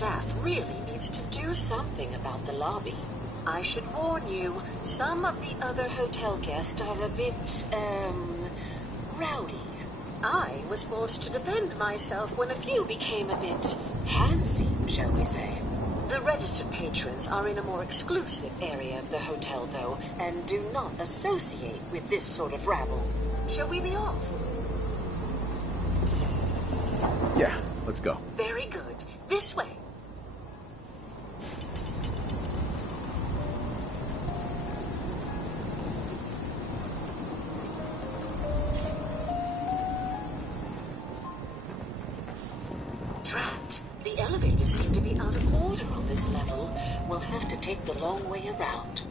staff really needs to do something about the lobby. I should warn you, some of the other hotel guests are a bit, rowdy. I was forced to defend myself when a few became a bit handsy, shall we say. The registered patrons are in a more exclusive area of the hotel, though, and do not associate with this sort of rabble. Shall we be off? Yeah, let's go. Very good. This way. Drat. The elevators seem to be out of order on this level. We'll have to take the long way around.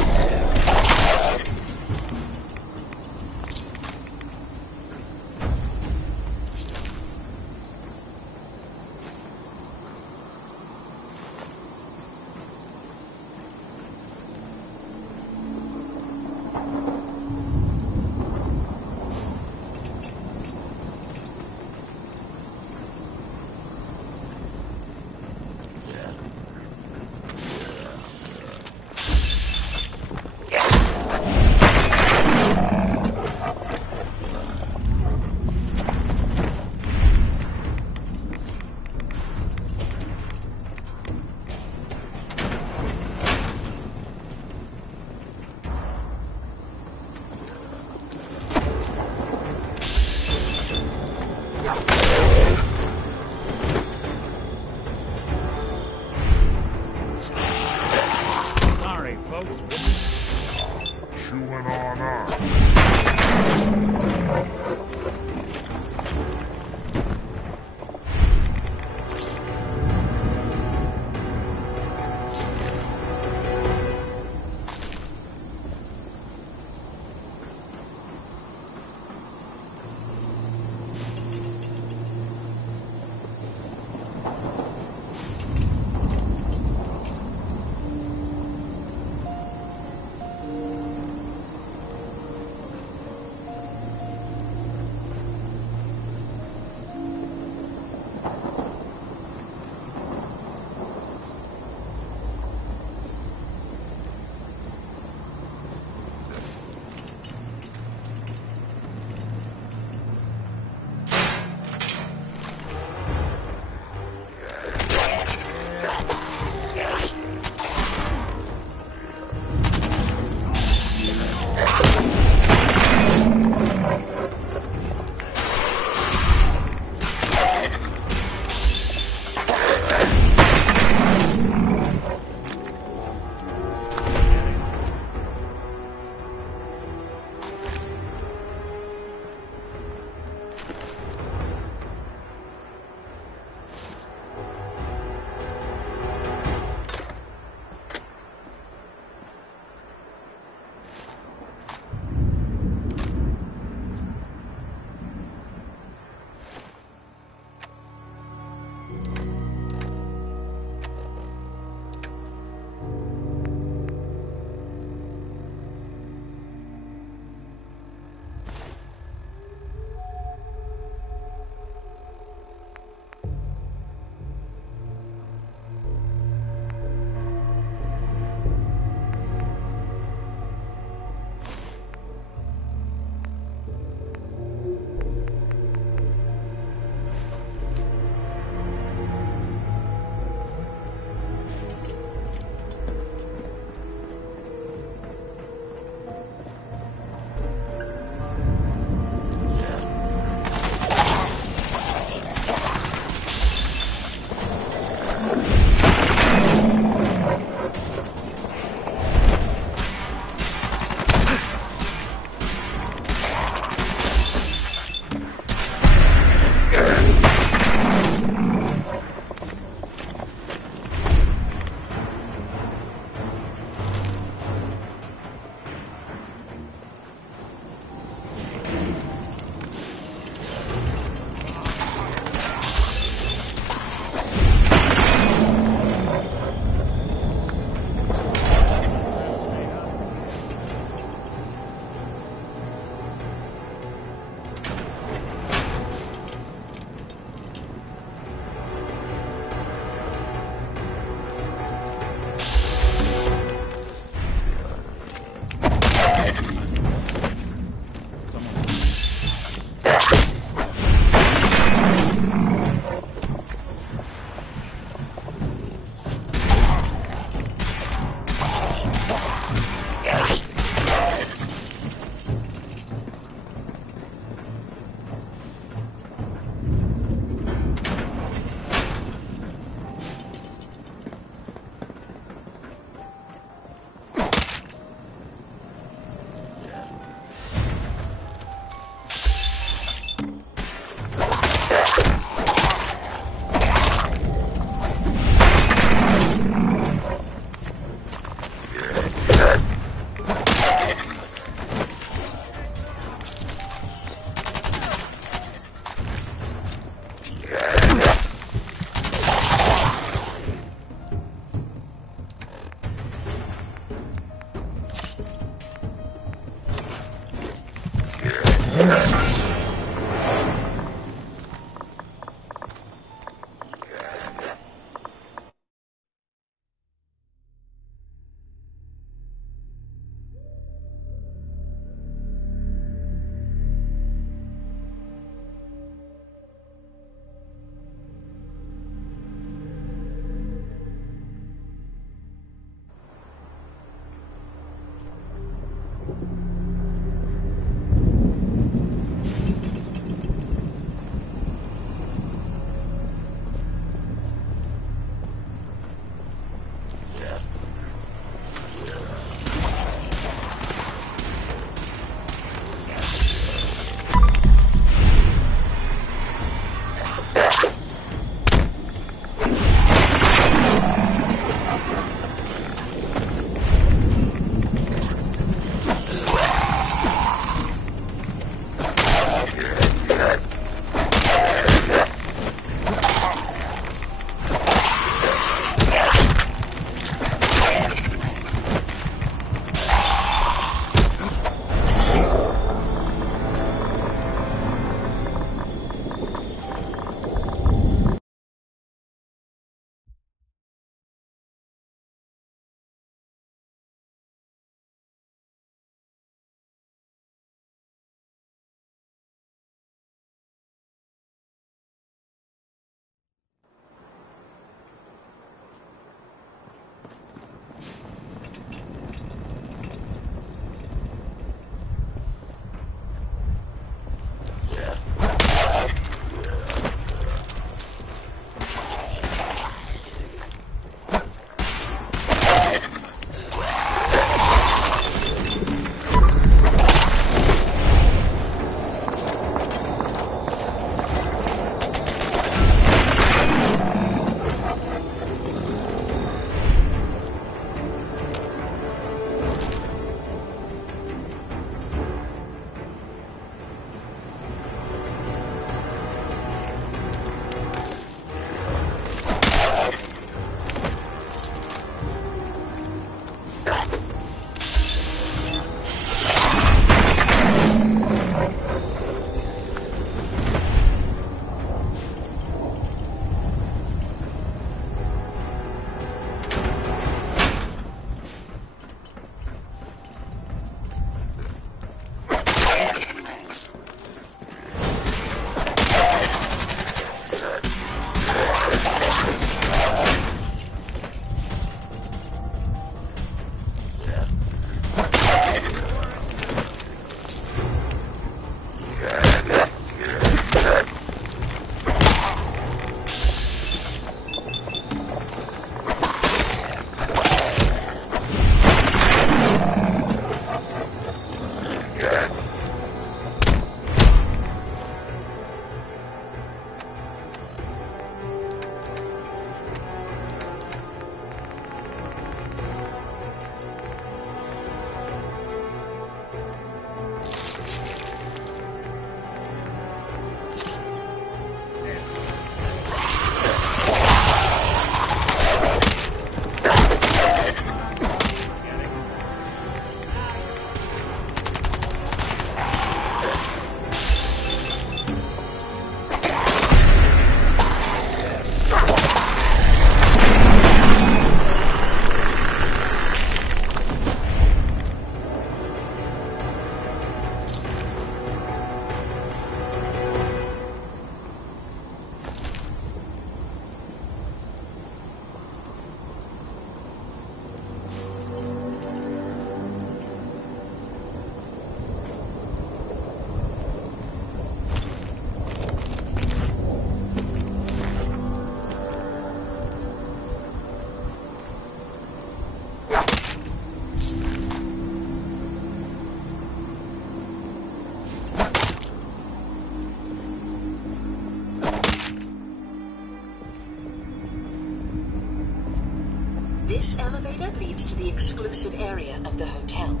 This elevator leads to the exclusive area of the hotel.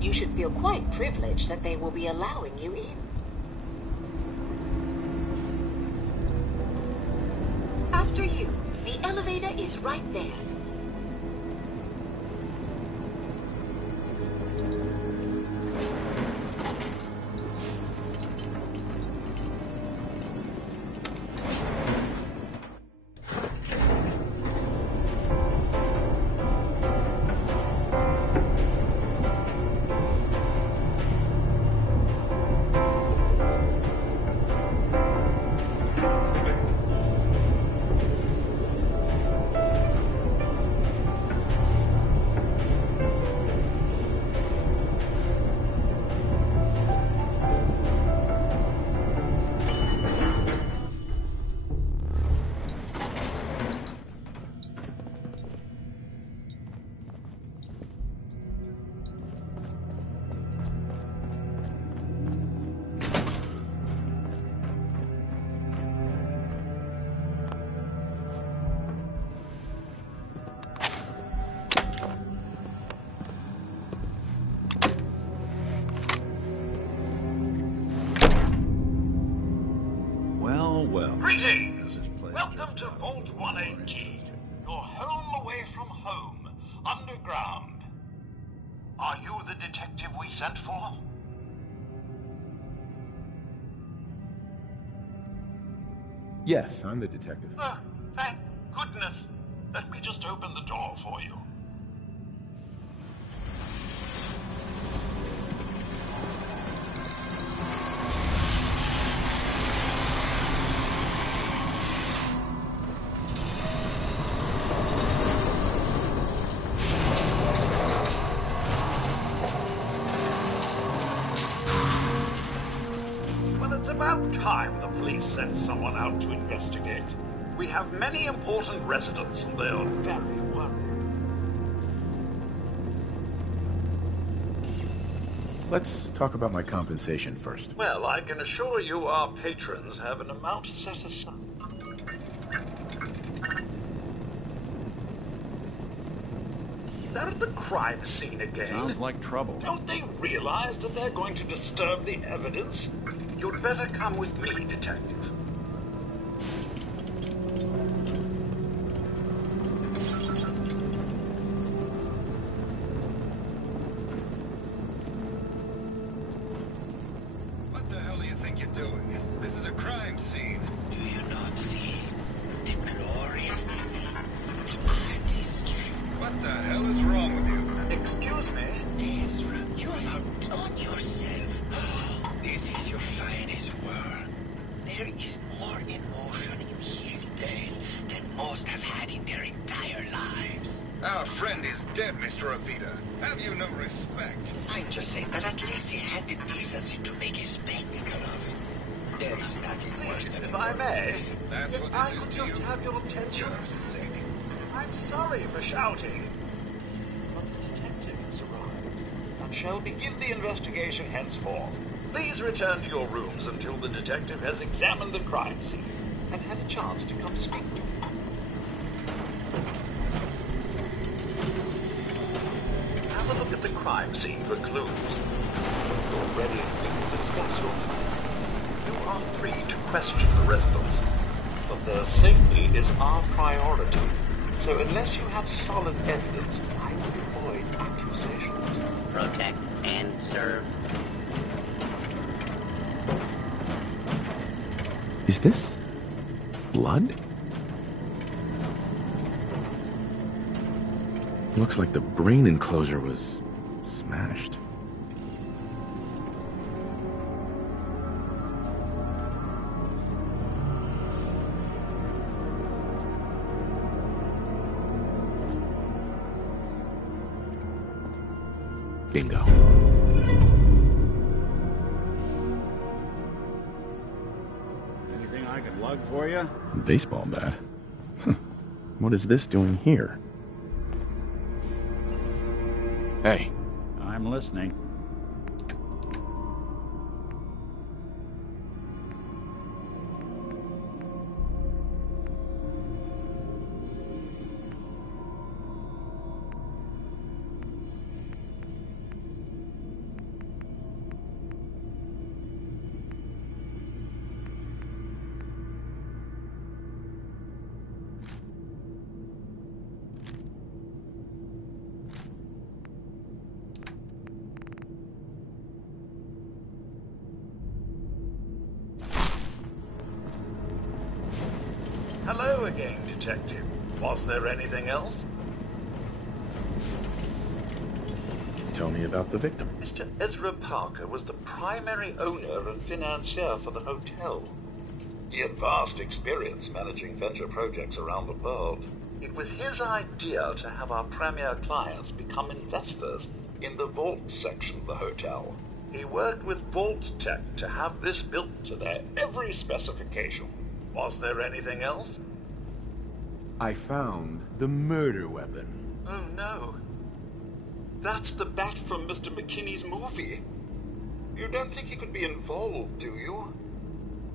You should feel quite privileged that they will be allowing you in. After you, the elevator is right there. hotel. Greetings! Welcome to Vault 118. Your home away from home, underground. Are you the detective we sent for? Yes, I'm the detective. Oh, thank goodness. Let me just open the door for you. It's about time the police sent someone out to investigate. We have many important residents and they're very worried. Let's talk about my compensation first. Well, I can assure you our patrons have an amount set aside. They're at the crime scene again. Sounds like trouble. Don't they realize that they're going to disturb the evidence? You'd better come with me, detective. What the hell do you think you're doing? This is a crime scene. Do you not see the glory of the artistry? What the hell is wrong with you? Excuse me? Ezra, you have outdone yourself. This is your finest work. There is more emotion in his death than most have had in their entire lives. Our friend is dead, Mr. Avita. Have you no respect? I'm just saying that at least he had the decency to make a spectacle of it. There is nothing worse Please, than if I may, That's if what I this is could to just you. have your attention. You're sick. I'm sorry for shouting. But the detective has arrived and shall begin the investigation henceforth. Please return to your rooms until the detective has examined the crime scene and had a chance to come speak with you. Have a look at the crime scene for clues. When you're ready, we will discuss your findings. You are free to question the residents, but their safety is our priority. So unless you have solid evidence, I would avoid accusations. Protect and serve. Is this blood? Looks like the brain enclosure was smashed. Bingo. Anything I can lug for you? Baseball bat. What is this doing here? Hey, I'm listening. Hello again, Detective. Was there anything else? tell me about the victim. Mr. Ezra Parker was the primary owner and financier for the hotel. He had vast experience managing venture projects around the world. It was his idea to have our premier clients become investors in the vault section of the hotel. He worked with Vault Tech to have this built to their every specification. Was there anything else? I found the murder weapon. Oh no. That's the bat from Mr. McKinney's movie. You don't think he could be involved, do you?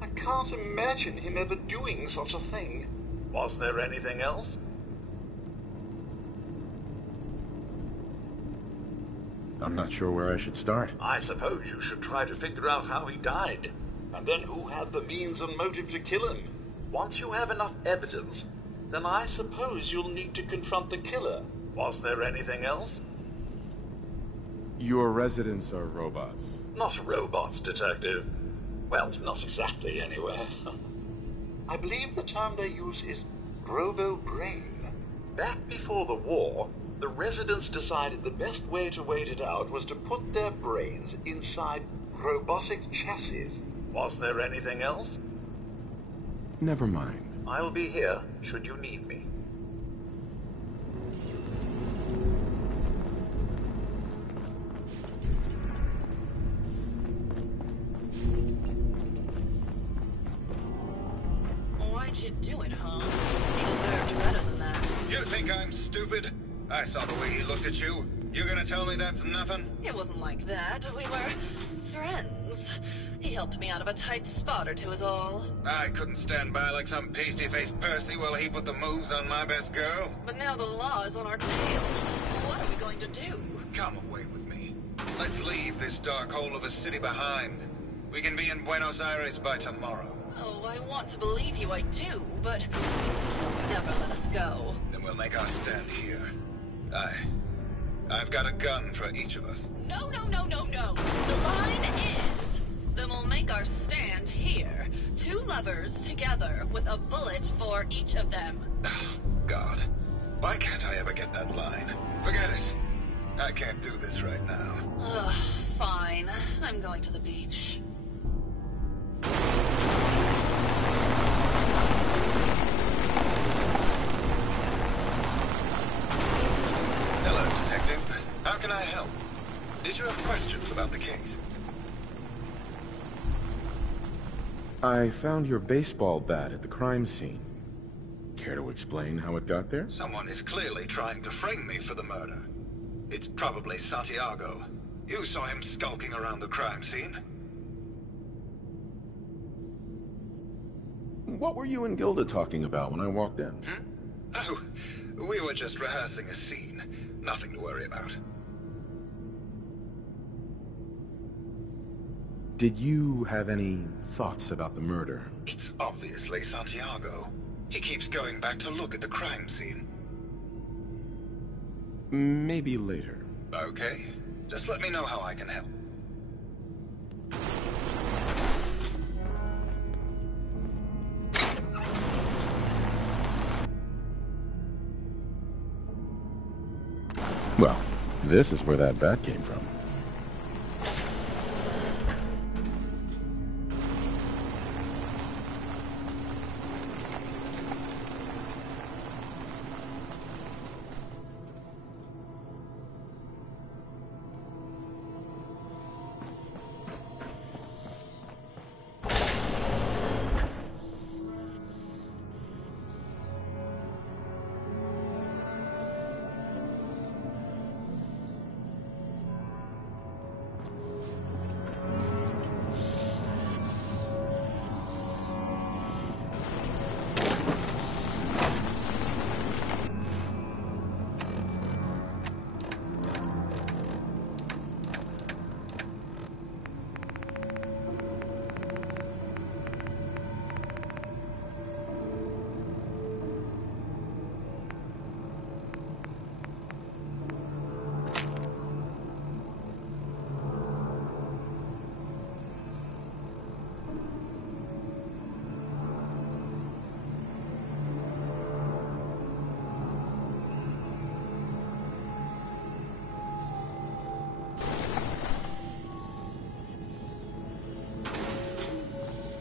I can't imagine him ever doing such a thing. Was there anything else? I'm not sure where I should start. I suppose you should try to figure out how he died, and then who had the means and motive to kill him. Once you have enough evidence, then I suppose you'll need to confront the killer. Was there anything else? Your residents are robots. Not robots, Detective. Well, not exactly, anyway. I believe the term they use is robo-brain. Back before the war, the residents decided the best way to wait it out was to put their brains inside robotic chassis. Was there anything else? Never mind. I'll be here should you need me. Why'd you do it, huh? He deserved better than that. You think I'm stupid? I saw the way he looked at you. You gonna tell me that's nothing? It wasn't like that. We were friends. He helped me out of a tight spot or two is all. I couldn't stand by like some pasty-faced Percy while he put the moves on my best girl. But now the law is on our tail. What are we going to do? Come away with me. Let's leave this dark hole of a city behind. We can be in Buenos Aires by tomorrow. Oh, I want to believe you, I do, but never let us go. Then we'll make our stand here. I've got a gun for each of us. No, no, no, no, no. The line is, then we'll make our stand here. Two lovers together with a bullet for each of them. God, why can't I ever get that line? Forget it. I can't do this right now. Ugh, fine. I'm going to the beach. Hello, Detective. How can I help? Did you have questions about the case? I found your baseball bat at the crime scene. Care to explain how it got there? Someone is clearly trying to frame me for the murder. It's probably Santiago. You saw him skulking around the crime scene. What were you and Gilda talking about when I walked in? Oh, we were just rehearsing a scene. Nothing to worry about. Did you have any thoughts about the murder? It's obviously Santiago. He keeps going back to look at the crime scene. Maybe later. Okay. Just let me know how I can help. Well, this is where that bat came from.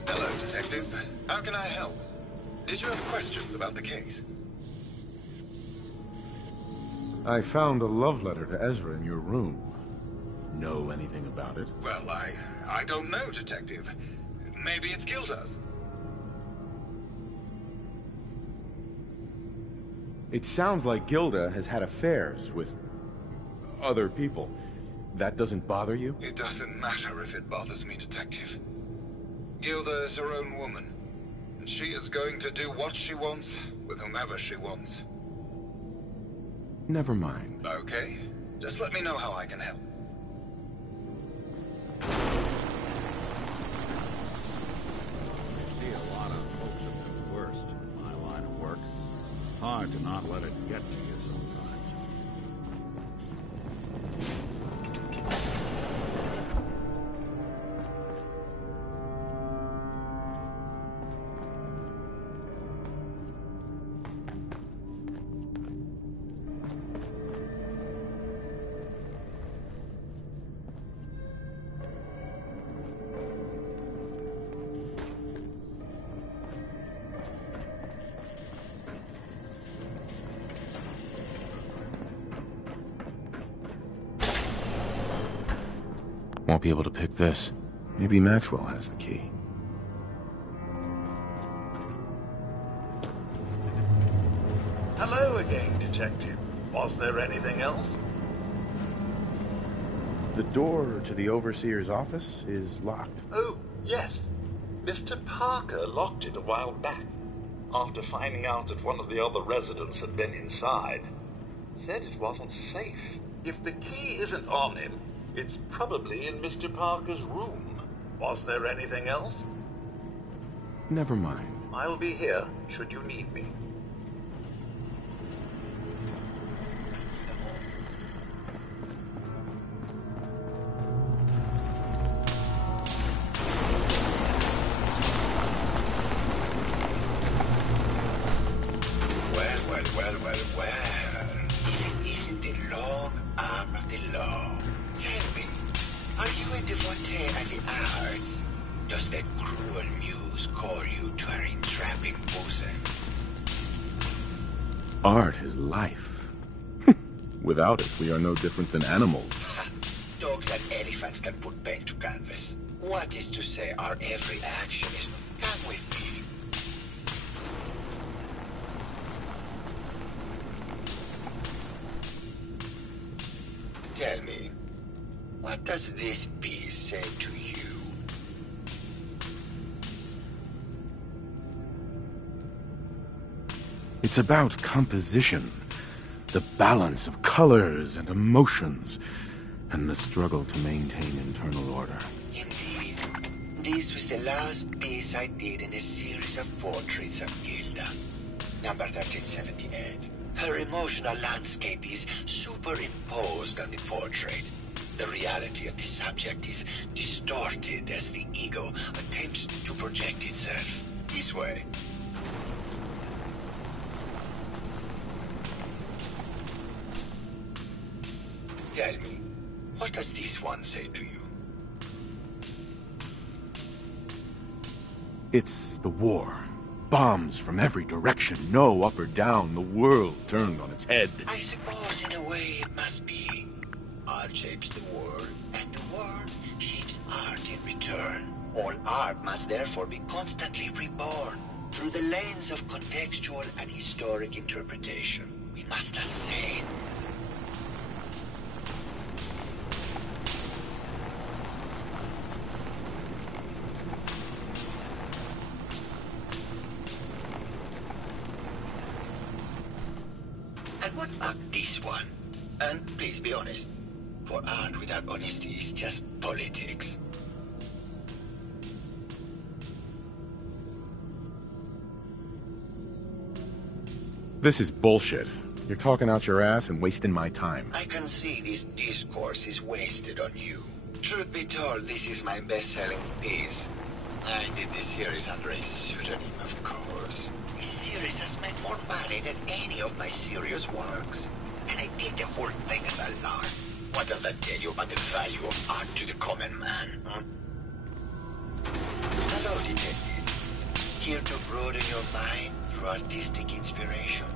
Hello, Detective. How can I help? Did you have questions about the case? I found a love letter to Ezra in your room. Know anything about it? Well, I don't know, Detective. Maybe it's Gilda's. It sounds like Gilda has had affairs with other people. That doesn't bother you? It doesn't matter if it bothers me, Detective. Gilda is her own woman, and she is going to do what she wants with whomever she wants. Never mind. Okay, just let me know how I can help. Actually, a lot of folks have been worse. hard to not let it get to you sometimes. Won't be able to pick this. Maybe Maxwell has the key. Hello again, Detective. Was there anything else? The door to the Overseer's office is locked. Oh, yes. Mr. Parker locked it a while back, after finding out that one of the other residents had been inside. Said it wasn't safe. If the key isn't on him, it's probably in Mr. Parker's room. Was there anything else? Never mind. I'll be here, should you need me. Well. It isn't the long arm of the law. Tell me, are you a devotee of the arts? Does that cruel muse call you to her entrapping bosom? Art is life. Without it, we are no different than animals. Dogs and elephants can put paint to canvas. What is to say our every action is come with me? Tell me, what does this piece say to you? It's about composition, the balance of colors and emotions, and the struggle to maintain internal order. Indeed. This was the last piece I did in a series of portraits of Gilda. Number 1378. Her emotional landscape is superimposed on the portrait. The reality of the subject is distorted as the ego attempts to project itself this way. Tell me, what does this one say to you? It's the war. Bombs from every direction, no up or down, the world turned on its head. I suppose in a way it must be. Art shapes the world, and the world shapes art in return. All art must therefore be constantly reborn through the lens of contextual and historic interpretation. We must ascend. And what about this one? And please be honest, for art without honesty is just politics. This is bullshit. You're talking out your ass and wasting my time. I can see this discourse is wasted on you. Truth be told, this is my best-selling piece. I did this series under a pseudonym, of course. This series has made more money than any of my serious works. And I did the whole thing as a lark. What does that tell you about the value of art to the common man? Hello, detective. Here to broaden your mind through artistic inspiration.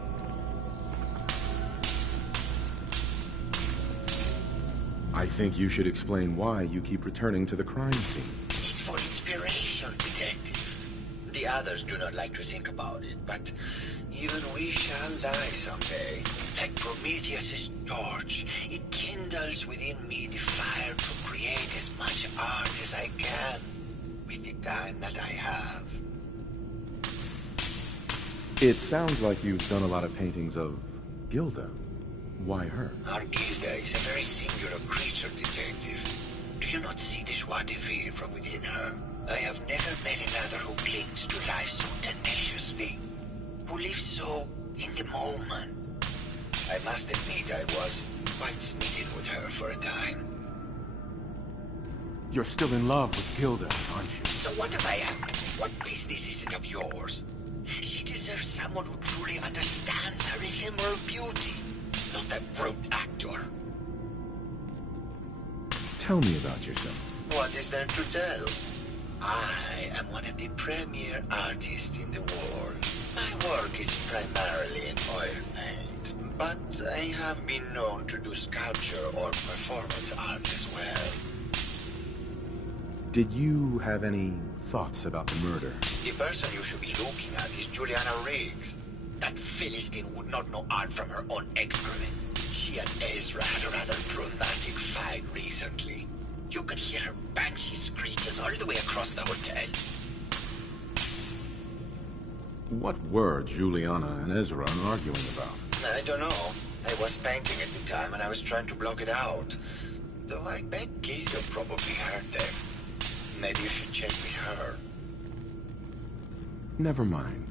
I think you should explain why you keep returning to the crime scene. It's for inspiration, detective. The others do not like to think about it, but even we shall die someday. Like Prometheus' torch, it kindles within me the fire to create as much art as I can with the time that I have. It sounds like you've done a lot of paintings of Gilda. Why her? Our Gilda is a very singular creature, detective. Do you not see the joie de vivre from within her? I have never met another who clings to life so tenaciously, who lives so in the moment. I must admit I was quite smitten with her for a time. You're still in love with Gilda, aren't you? So what if I am? What business is it of yours? She deserves someone who truly understands her ephemeral beauty, not that brute actor. Tell me about yourself. What is there to tell? I am one of the premier artists in the world. My work is primarily in oil paint, but I have been known to do sculpture or performance art as well. Did you have any thoughts about the murder? The person you should be looking at is Juliana Riggs. That Philistine would not know art from her own excrement. She and Ezra had a rather dramatic fight recently. You could hear her banshee screeches all the way across the hotel. What were Juliana and Ezra arguing about? I don't know. I was painting at the time and I was trying to block it out. Though I bet Gilda probably heard them. Maybe you should check with her. Never mind.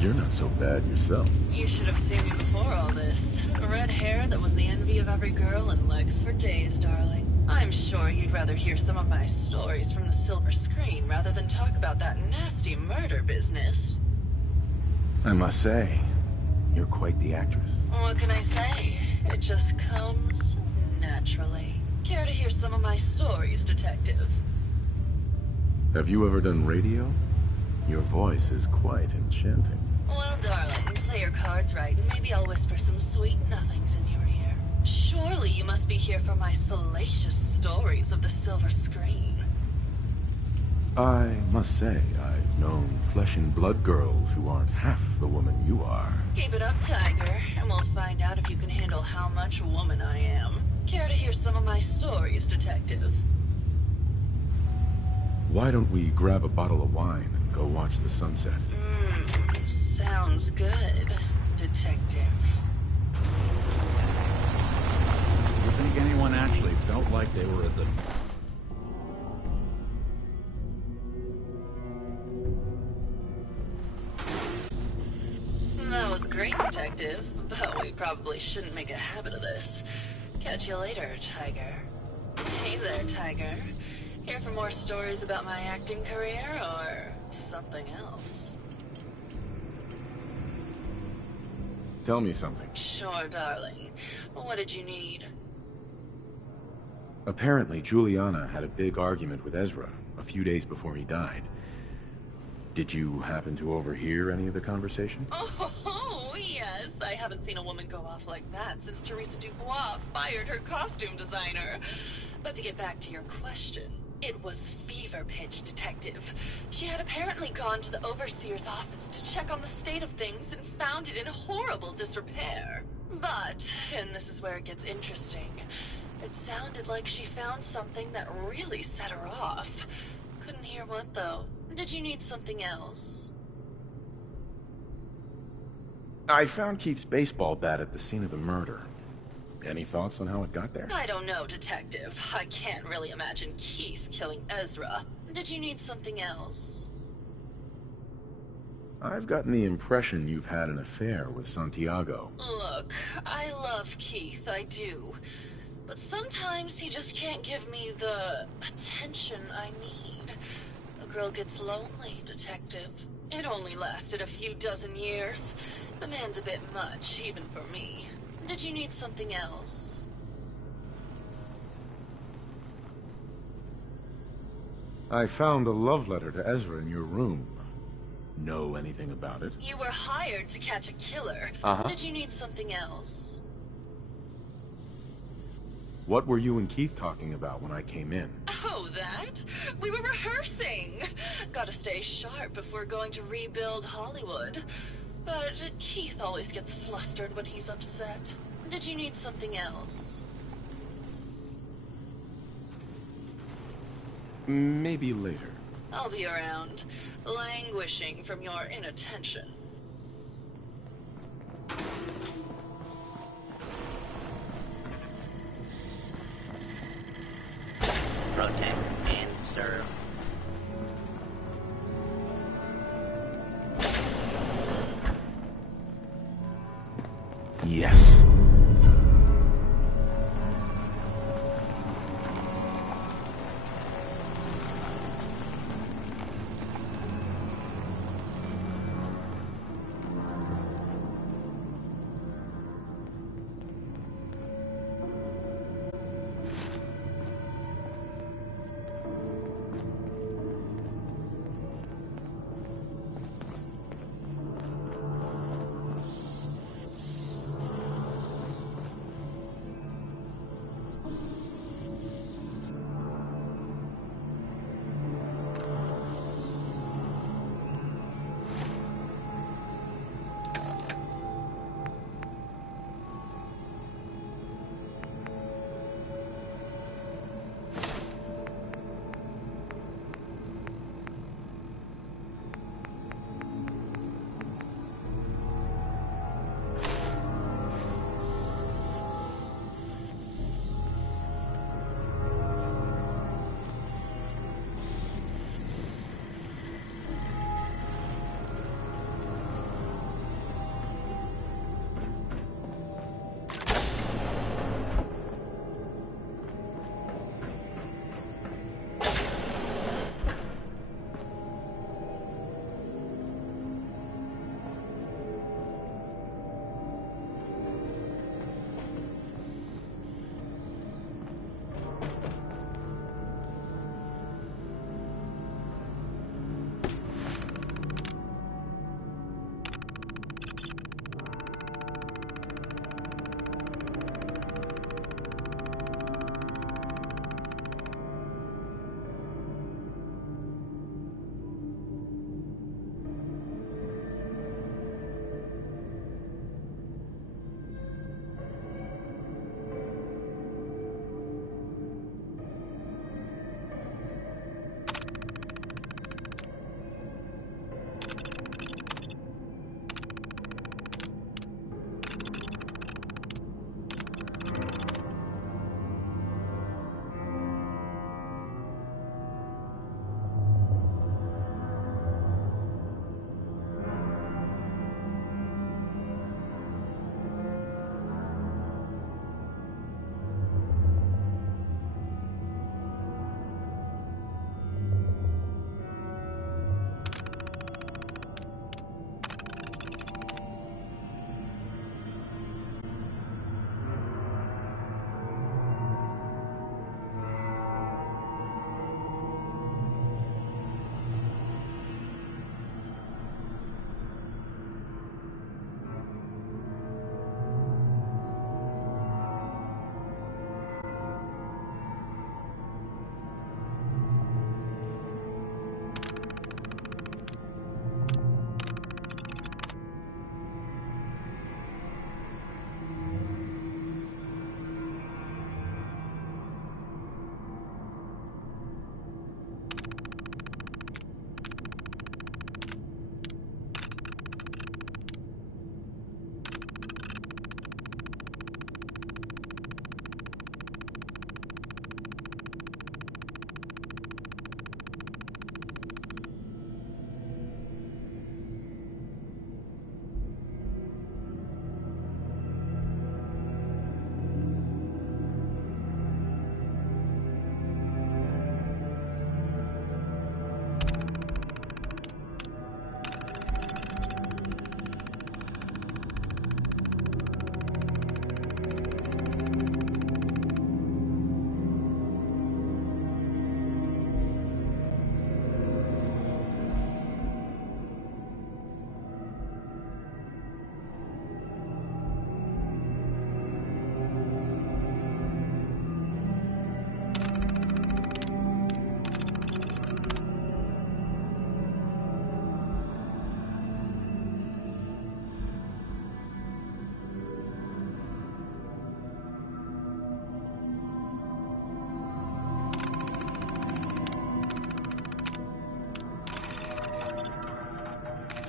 You're not so bad yourself. You should have seen me before all this. Red hair that was the envy of every girl and legs for days, darling. I'm sure you'd rather hear some of my stories from the silver screen rather than talk about that nasty murder business. I must say, you're quite the actress. What can I say? It just comes naturally. Care to hear some of my stories, Detective? Have you ever done radio? Your voice is quite enchanting. Well, darling, play your cards right, and maybe I'll whisper some sweet nothings in your ear. Surely you must be here for my salacious stories of the silver screen. I must say, I've known flesh and blood girls who aren't half the woman you are. Keep it up, Tiger, and we'll find out if you can handle how much woman I am. Care to hear some of my stories, Detective? Why don't we grab a bottle of wine and go watch the sunset? Sounds good, Detective. Do you think anyone actually felt like they were at the... That was great, Detective, but we probably shouldn't make a habit of this. Catch you later, Tiger. Hey there, Tiger. Here for more stories about my acting career, or something else? Tell me something. Sure, darling. What did you need? Apparently, Juliana had a big argument with Ezra a few days before he died. Did you happen to overhear any of the conversation? Oh, yes. I haven't seen a woman go off like that since Teresa Dubois fired her costume designer. But to get back to your question, it was fever pitch, Detective. She had apparently gone to the Overseer's office to check on the state of things and found it in horrible disrepair. But, and this is where it gets interesting, it sounded like she found something that really set her off. Couldn't hear what, though. Did you need something else? I found Keith's baseball bat at the scene of the murder. Any thoughts on how it got there? I don't know, Detective. I can't really imagine Keith killing Ezra. Did you need something else? I've gotten the impression you've had an affair with Santiago. Look, I love Keith, I do. But sometimes he just can't give me the attention I need. A girl gets lonely, Detective. It only lasted a few dozen years. The man's a bit much, even for me. Did you need something else? I found a love letter to Ezra in your room. Know anything about it? You were hired to catch a killer. Did you need something else? What were you and Keith talking about when I came in? Oh, that? We were rehearsing. Gotta stay sharp if we're going to rebuild Hollywood. But Keith always gets flustered when he's upset. Did you need something else? Maybe later. I'll be around, languishing from your inattention. Protect and serve. Yes.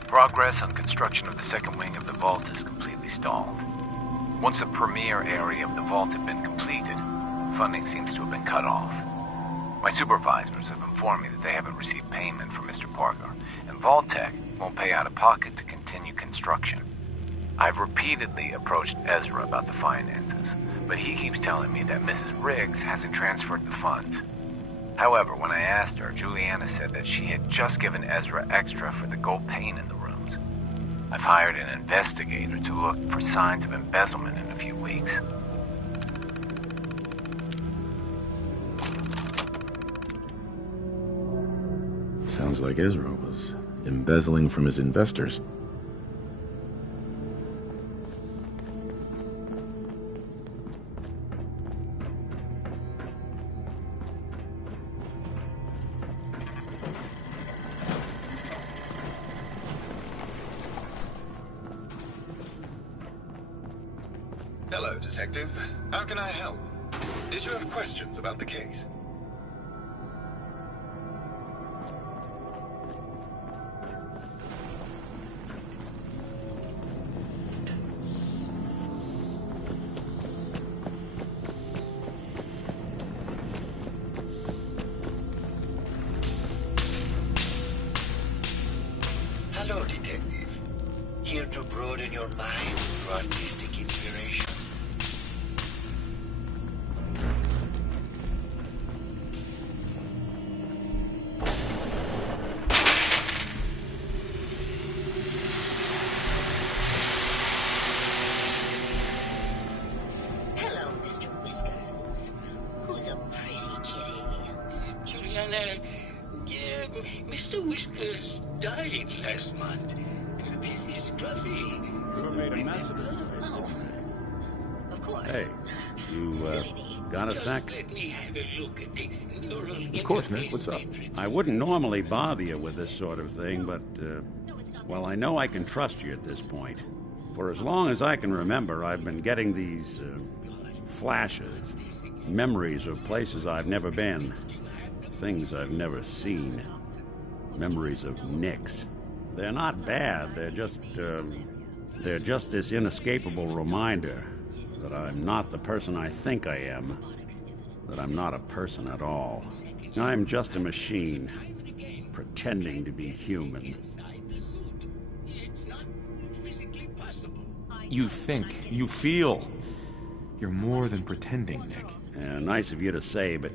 Progress on construction of the second wing of the vault is completely stalled. Once the premier area of the vault had been completed, funding seems to have been cut off. My supervisors have informed me that they haven't received payment from Mr. Parker, and Vault-Tec won't pay out of pocket to continue construction. I've repeatedly approached Ezra about the finances, but he keeps telling me that Mrs. Riggs hasn't transferred the funds. However, when I asked her, Juliana said that she had just given Ezra extra for the gold paint in the rooms. I've hired an investigator to look for signs of embezzlement in a few weeks. Sounds like Ezra was embezzling from his investors. Hello, Detective. How can I help? Did you have questions about the case? Hello, Detective. Here to broaden your mind through artistic inspiration. Hello, Mr. Whiskers. Who's a pretty kitty? Juliana, Mr. Whiskers died last month. This is Scruffy. Sure made a mess of this place, didn't Of course. they? Hey, you, got a sec? Let me have a look at the neural Of course, Nick. interface What's up? matrix. I wouldn't normally bother you with this sort of thing, but, well, I know I can trust you at this point. For as long as I can remember, I've been getting these, flashes, memories of places I've never been, things I've never seen, memories of Nicks. They're not bad, they're just this inescapable reminder that I'm not the person I think I am, that I'm not a person at all. I'm just a machine, pretending to be human. It's not physically possible. You think, you feel. You're more than pretending, Nick. Nice of you to say, but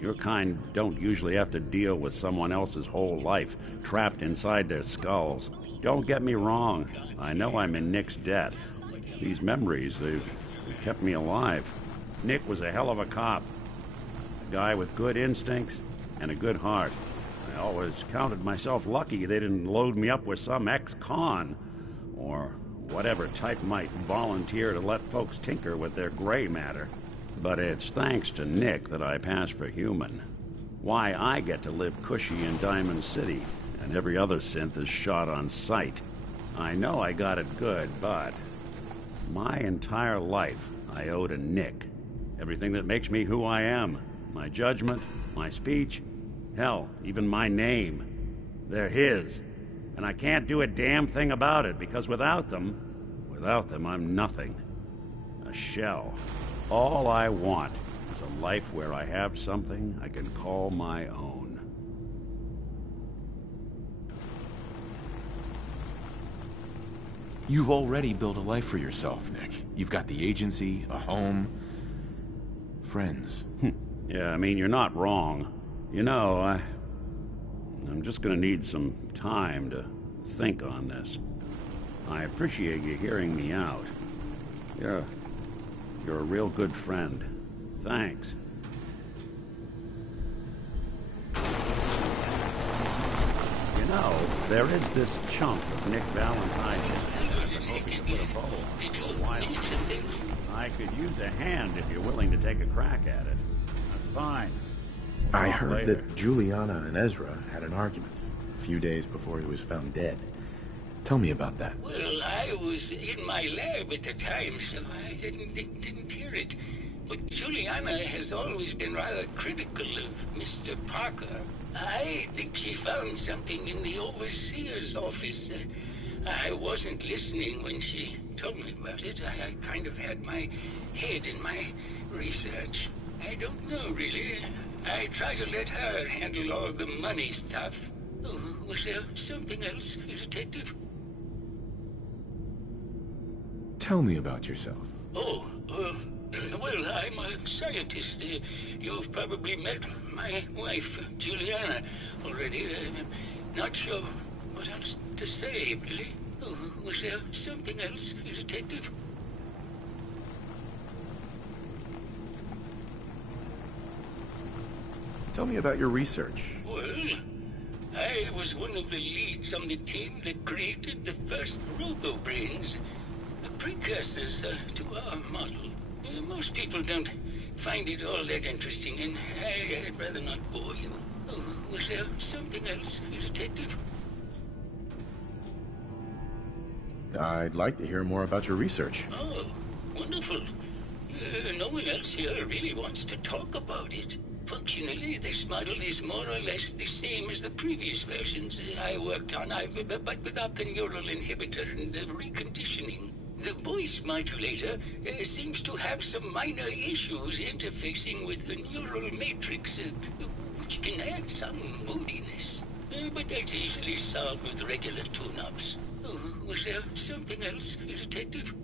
your kind don't usually have to deal with someone else's whole life trapped inside their skulls. Don't get me wrong, I know I'm in Nick's debt. These memories, they've kept me alive. Nick was a hell of a cop. A guy with good instincts and a good heart. I always counted myself lucky they didn't load me up with some ex-con, or whatever type might volunteer to let folks tinker with their gray matter. But it's thanks to Nick that I pass for human. Why I get to live cushy in Diamond City, and every other synth is shot on sight. I know I got it good, but my entire life I owe to Nick. Everything that makes me who I am. My judgment, my speech, hell, even my name. They're his. And I can't do a damn thing about it, because without them, I'm nothing. A shell. All I want is a life where I have something I can call my own. You've already built a life for yourself, Nick. You've got the agency, a home, friends. Yeah, I mean, you're not wrong. You know, I'm just gonna need some time to think on this. I appreciate you hearing me out. You're a real good friend. Thanks. You know, there is this chunk of Nick Valentine I could use a hand if you're willing to take a crack at it. That's fine. I heard that Juliana and Ezra had an argument a few days before he was found dead. Tell me about that. Well, I was in my lab at the time, so I didn't hear it. But Juliana has always been rather critical of Mr. Parker. I think she found something in the overseer's office. I wasn't listening when she told me about it. I kind of had my head in my research. I don't know, really. I try to let her handle all the money stuff. Oh, was there something else, Detective? Tell me about yourself. Oh, well, I'm a scientist. You've probably met my wife, Juliana, already. I'm not sure what else to say, really. Oh, was there something else, Detective? Tell me about your research. Well, I was one of the leads on the team that created the first robo-brains, the precursors to our model. Most people don't find it all that interesting, and I'd rather not bore you. Oh, was there something else, Detective? I'd like to hear more about your research. Oh, wonderful. No one else here really wants to talk about it. Functionally, this model is more or less the same as the previous versions I worked on, but without the neural inhibitor and reconditioning. The voice modulator seems to have some minor issues interfacing with the neural matrix, which can add some moodiness. But that's easily solved with regular tune-ups. Oh, was there something else, Detective?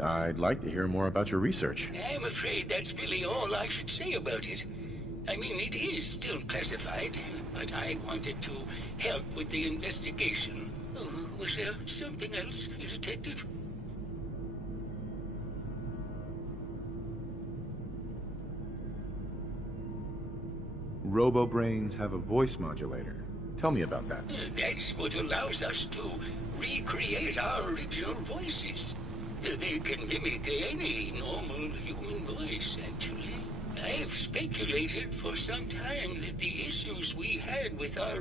I'd like to hear more about your research. I'm afraid that's really all I should say about it. I mean, it is still classified, but I wanted to help with the investigation. Oh, was there something else, Detective? Robo-brains have a voice modulator. Tell me about that. That's what allows us to recreate our original voices. They can mimic any normal human voice, actually. I've speculated for some time that the issues we had with our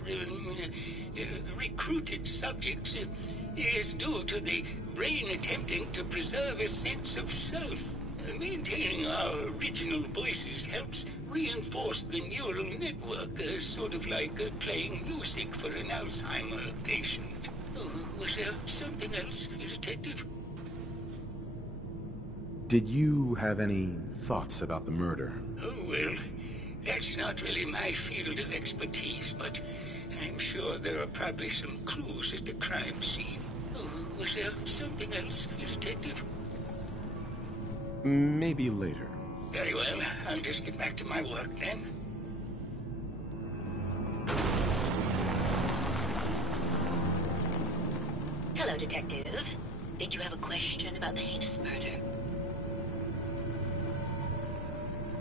recruited subjects is due to the brain attempting to preserve a sense of self. Maintaining our original voices helps reinforce the neural network, sort of like playing music for an Alzheimer patient. Oh, was there something else, Detective? Did you have any thoughts about the murder? Oh, well, that's not really my field of expertise, but I'm sure there are probably some clues at the crime scene. Oh, was there something else, Detective? Maybe later. Very well. I'll just get back to my work then. Hello, Detective. Did you have a question about the heinous murder?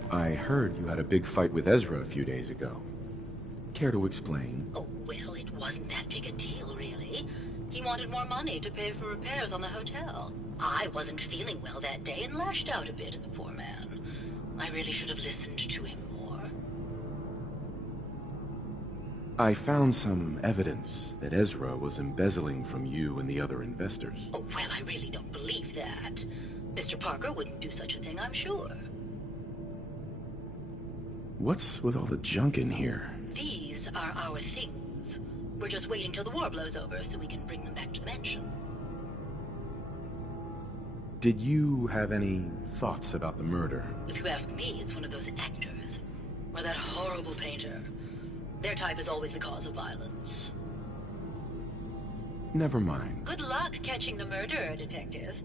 I heard you had a big fight with Ezra a few days ago. Care to explain? Oh, well, it wasn't that big a deal, really. He wanted more money to pay for repairs on the hotel. I wasn't feeling well that day and lashed out a bit at the poor man. I really should have listened to him more. I found some evidence that Ezra was embezzling from you and the other investors. Oh, well, I really don't believe that. Mr. Parker wouldn't do such a thing, I'm sure. What's with all the junk in here? These are our things. We're just waiting till the war blows over so we can bring them back to the mansion. Did you have any thoughts about the murder? If you ask me, it's one of those actors. Or that horrible painter. Their type is always the cause of violence. Never mind. Good luck catching the murderer, Detective.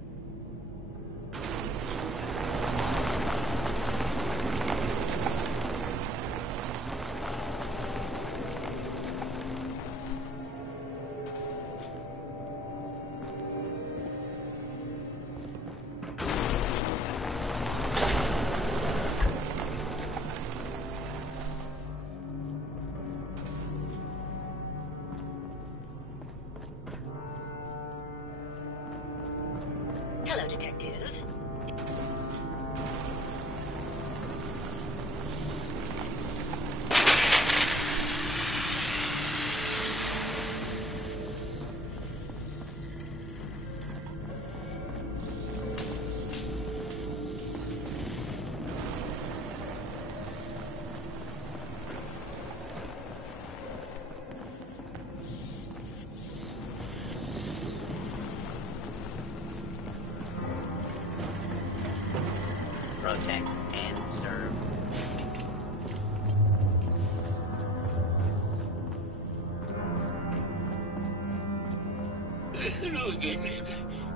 hello again.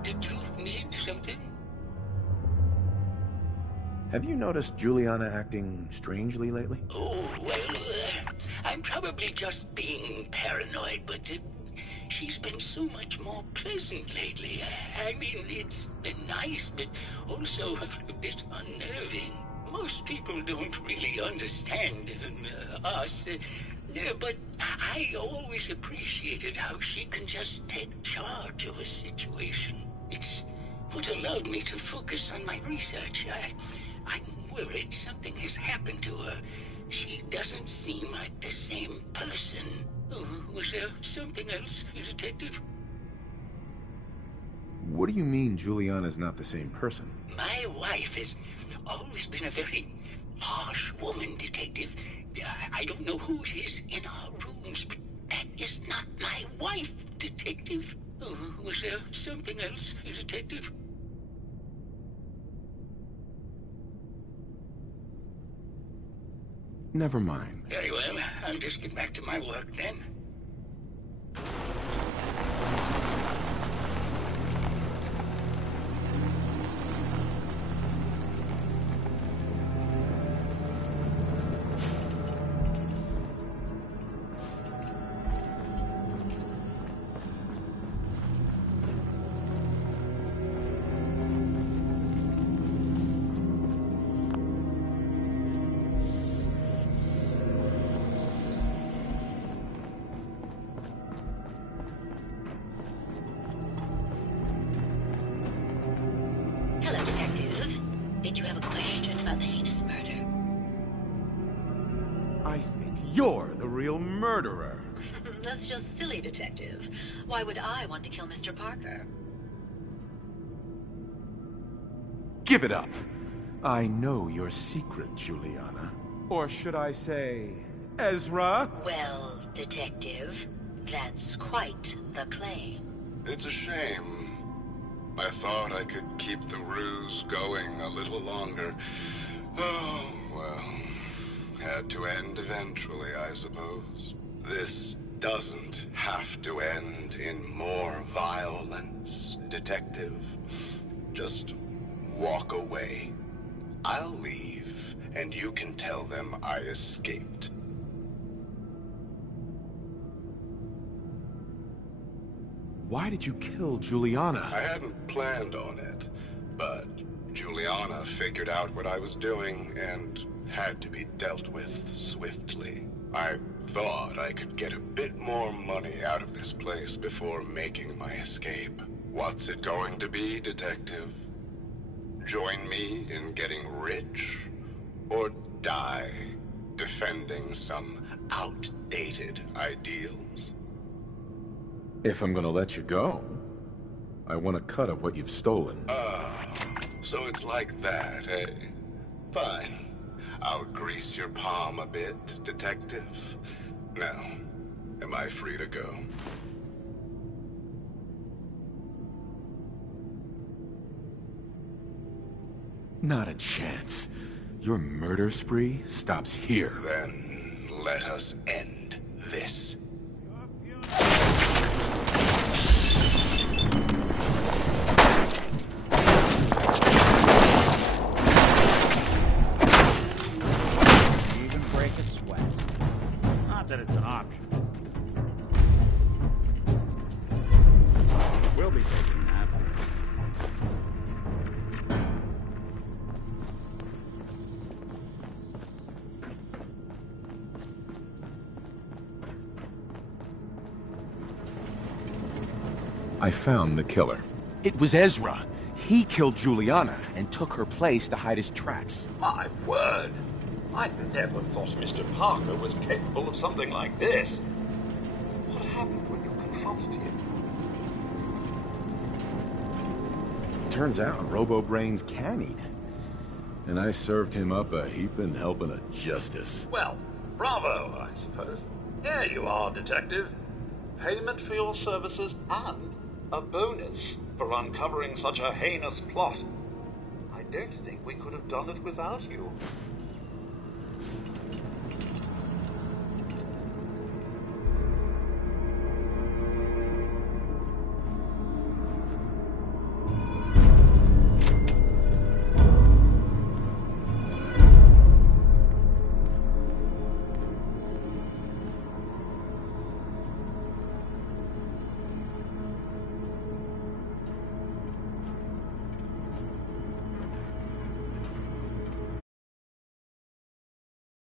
Did you need something? Have you noticed Juliana acting strangely lately? Oh, well, I'm probably just being paranoid, but she's been so much more pleasant lately. I mean, it's been nice, but also a bit unnerving. Most people don't really understand us, but I always appreciated how she can just take charge of a situation. It's what allowed me to focus on my research. I'm worried something has happened to her. She doesn't seem like the same person. Was there something else, Detective? What do you mean Juliana's not the same person? My wife has always been a very harsh woman, Detective. I don't know who it is in our rooms, but that is not my wife, Detective. Was there something else, Detective? Never mind. Very well. I'll just get back to my work then. Hello, Detective. Did you have a question about the heinous murder? I think you're the real murderer. That's just silly, Detective. Why would I want to kill Mr. Parker? Give it up. I know your secret, Juliana. Or should I say, Ezra? Well, Detective, that's quite the claim. It's a shame. I thought I could keep the ruse going a little longer. Oh, well. Had to end eventually, I suppose. This doesn't have to end in more violence, Detective. Just walk away. I'll leave, and you can tell them I escaped. Why did you kill Juliana? I hadn't planned on it, but Juliana figured out what I was doing and had to be dealt with swiftly. I thought I could get a bit more money out of this place before making my escape. What's it going to be, Detective? Join me in getting rich? Or die defending some outdated ideals? If I'm gonna let you go, I want a cut of what you've stolen. So it's like that, eh? Fine. I'll grease your palm a bit, Detective. Now, am I free to go? Not a chance. Your murder spree stops here. Then let us end this. Even break a sweat. Not that it's an option. We'll be taking that. I found the killer. It was Ezra. He killed Juliana and took her place to hide his tracks. My word! I never thought Mr. Parker was capable of something like this. What happened when you confronted him? Turns out Robo-Brains can eat. And I served him up a heaping helping of justice. Well, bravo, I suppose. Here you are, Detective. Payment for your services and a bonus for uncovering such a heinous plot. I don't think we could have done it without you.